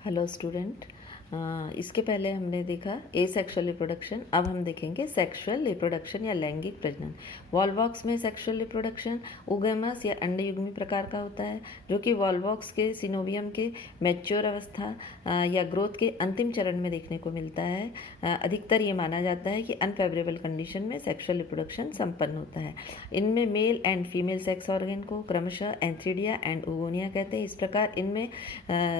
Hello student. इसके पहले हमने देखा एसेक्सुअल रिप्रोडक्शन। अब हम देखेंगे सेक्सुअल रिप्रोडक्शन या लैंगिक प्रजनन। वॉल्वॉक्स में सेक्सुअल रिप्रोडक्शन oogamous या अंडयुग्मी प्रकार का होता है, जो कि वॉल्वॉक्स के सिनोवियम के मैच्योर अवस्था या ग्रोथ के अंतिम चरण में देखने को मिलता है। अधिकतर ये माना जाता है कि अनफेवरेबल कंडीशन में सेक्सुअल रिप्रोडक्शन संपन्न होता है। इनमें male and female sex organ को क्रमशः एंथ्रीडिया एंड oogonia कहते हैं। इस प्रकार इनमें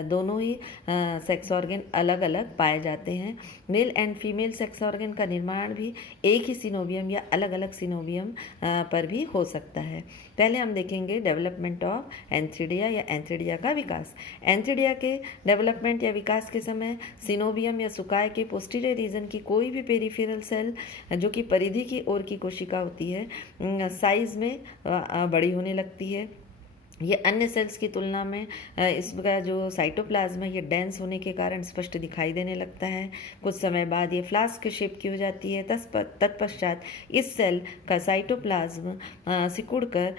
दोनों ही सेक्स ऑर्गन अलग अलग पाए जाते हैं। Male and female sex organ का निर्माण भी एक ही सिनोवियम या अलग अलग सिनोवियम पर भी हो सकता है। पहले हम देखेंगे डेवलपमेंट ऑफ एंथ्रीडिया या एंथ्रीडिया का विकास। एंथ्रीडिया के डेवलपमेंट या विकास के समय सिनोवियम या सुकाय के पोस्टीरियर रीजन की कोई भी पेरिफेरल सेल जो कि परिधि की ओर की कोशिका होती है साइज में बड़ी होने लगती है। ये अन्य सेल्स की तुलना में इसका जो साइटोप्लाज्म है ये डेंस होने के कारण स्पष्ट दिखाई देने लगता है। कुछ समय बाद ये फ्लास्क शेप की हो जाती है। तत्पश्चात इस सेल का साइटोप्लाज्म सिकुड़कर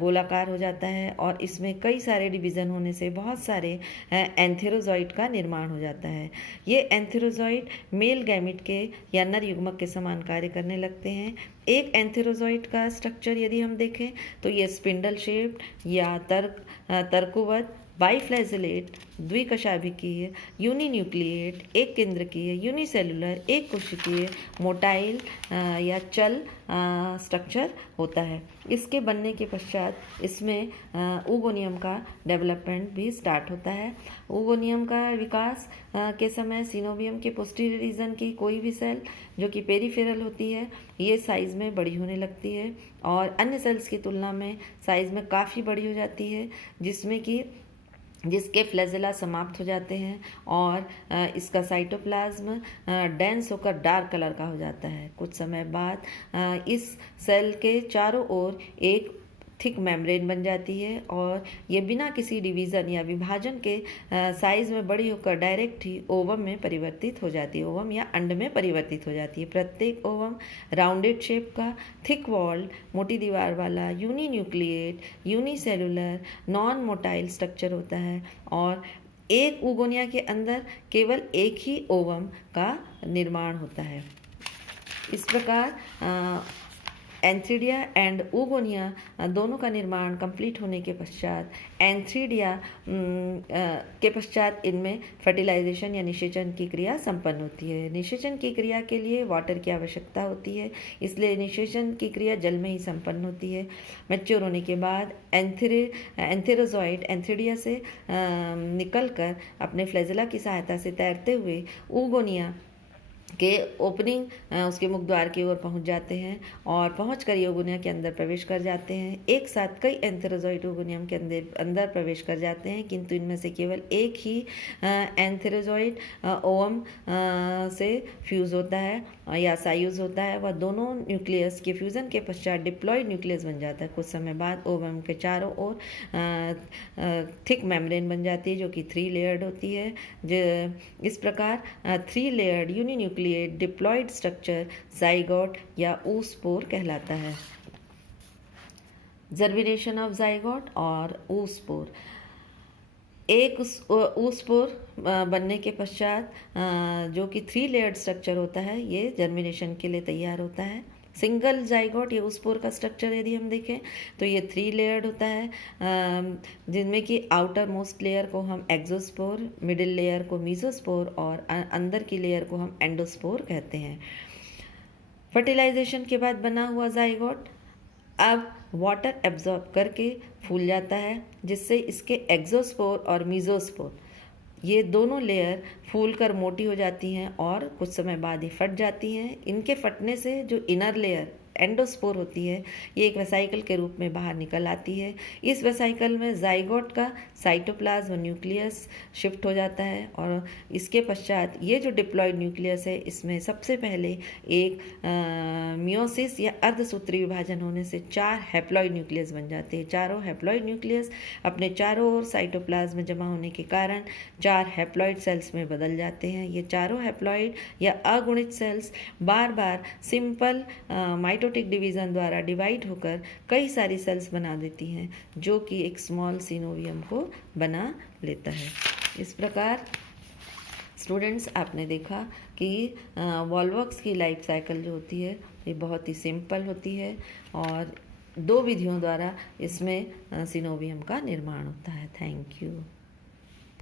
गोलाकार हो जाता है और इसमें कई सारे डिवीज़न होने से बहुत सारे एंथेरोजॉइड का निर्माण हो जाता है। ये एंथेरोजॉइड मेल गैमिट के या नर युग्मक के समान कार्य करने लगते हैं। एक एंथेरोजॉइड का स्ट्रक्चर यदि हम देखें तो ये स्पिंडल शेप्ड या तर्कुवत, बाइफ्लैजिलेट, द्विकशाभिकीय, यूनिन्यूक्लिएट, एक केंद्रकीय, यूनिसेलुलर, एक कोशिकीय, मोटाइल या चल स्ट्रक्चर होता है। इसके बनने के पश्चात इसमें oogoनियम का डेवलपमेंट भी स्टार्ट होता है। oogoनियम का विकास के समय सिनोवियम के पोस्टीरियर रीजन की कोई भी सेल जो कि पेरिफेरल होती है ये साइज़ में बड़ी होने लगती है और अन्य सेल्स की तुलना में साइज़ में काफ़ी बड़ी हो जाती है, जिसके फ्लैजेला समाप्त हो जाते हैं और इसका साइटोप्लाज्म डेंस होकर डार्क कलर का हो जाता है। कुछ समय बाद इस सेल के चारों ओर एक थिक मेम्ब्रेन बन जाती है और ये बिना किसी डिवीज़न या विभाजन के साइज़ में बड़ी होकर डायरेक्ट ही ओवम में परिवर्तित हो जाती है, ओवम या अंड में परिवर्तित हो जाती है। प्रत्येक ओवम राउंडेड शेप का, थिक वॉल्ड, मोटी दीवार वाला, uninucleate, unicellular, non motile structure होता है और एक oogonia के अंदर केवल एक ही ओवम का निर्माण होता है। इस प्रकार एंथ्रीडिया एंड oogonia दोनों का निर्माण कंप्लीट होने के पश्चात एंथ्रीडिया के पश्चात इनमें फर्टिलाइजेशन या निषेचन की क्रिया संपन्न होती है। निषेचन की क्रिया के लिए वाटर की आवश्यकता होती है, इसलिए निषेचन की क्रिया जल में ही संपन्न होती है। मैच्योर होने के बाद एंथेरोजॉइड एंथ्रीडिया से निकलकर अपने फ्लैजेला की सहायता से तैरते हुए oogonia के ओपनिंग उसके मुख द्वार की ओर पहुंच जाते हैं और पहुंचकर ये oogonia के अंदर प्रवेश कर जाते हैं। एक साथ कई एंथेरोजॉइड oogonia के अंदर प्रवेश कर जाते हैं, किंतु इनमें से केवल एक ही एंथेरोजॉइड ओवम से फ्यूज़ होता है या सायूज होता है। वह दोनों न्यूक्लियस के फ्यूज़न के पश्चात डिप्लॉयड न्यूक्लियस बन जाता है। कुछ समय बाद ओवम के चारों ओर थिक मेम्ब्रेन बन जाती है जो कि 3 लेयर्ड होती है। इस प्रकार 3 layered uninucleate diploid structure zygote या oospore कहलाता है। जर्मिनेशन ऑफ जाइगोट और oospore। एक oospore बनने के पश्चात जो कि 3 लेयर्ड स्ट्रक्चर होता है ये जर्मिनेशन के लिए तैयार होता है। सिंगल जाइगोट या oospore का स्ट्रक्चर यदि हम देखें तो ये 3 लेयर्ड होता है, जिनमें कि आउटर मोस्ट लेयर को हम एक्सोस्पोर, मिडिल लेयर को मीजोस्पोर और अंदर की लेयर को हम एंडोस्पोर कहते हैं। फर्टिलाइजेशन के बाद बना हुआ जाइगोट अब वाटर एब्जॉर्ब करके फूल जाता है, जिससे इसके एक्सोस्पोर और मीजोस्पोर ये दोनों लेयर फूलकर मोटी हो जाती हैं और कुछ समय बाद ही फट जाती हैं। इनके फटने से जो इनर लेयर एंडोस्पोर होती है ये एक वेसाइकल के रूप में बाहर निकल आती है। इस वेसाइकल में जाइगोट का साइटोप्लाज्म न्यूक्लियस शिफ्ट हो जाता है और इसके पश्चात ये जो डिप्लॉयड न्यूक्लियस है इसमें सबसे पहले एक मियोसिस या अर्धसूत्री विभाजन होने से 4 हैप्लॉयड न्यूक्लियस बन जाते हैं। चारों हैप्लॉयड न्यूक्लियस अपने चारों ओर साइटोप्लाज्म में जमा होने के कारण 4 हैप्लॉयड सेल्स में बदल जाते हैं। ये चारों हैप्लॉयड या अगुणित सेल्स बार बार सिंपल माइटोटिक डिवीज़न द्वारा डिवाइड होकर कई सारी सेल्स बना देती हैं, जो कि एक स्मॉल सिनोवियम को बना लेता है। इस प्रकार स्टूडेंट्स, आपने देखा कि वॉल्वॉक्स की लाइफ साइकिल जो होती है ये बहुत ही सिंपल होती है और 2 विधियों द्वारा इसमें सिनोवियम का निर्माण होता है। Thank you.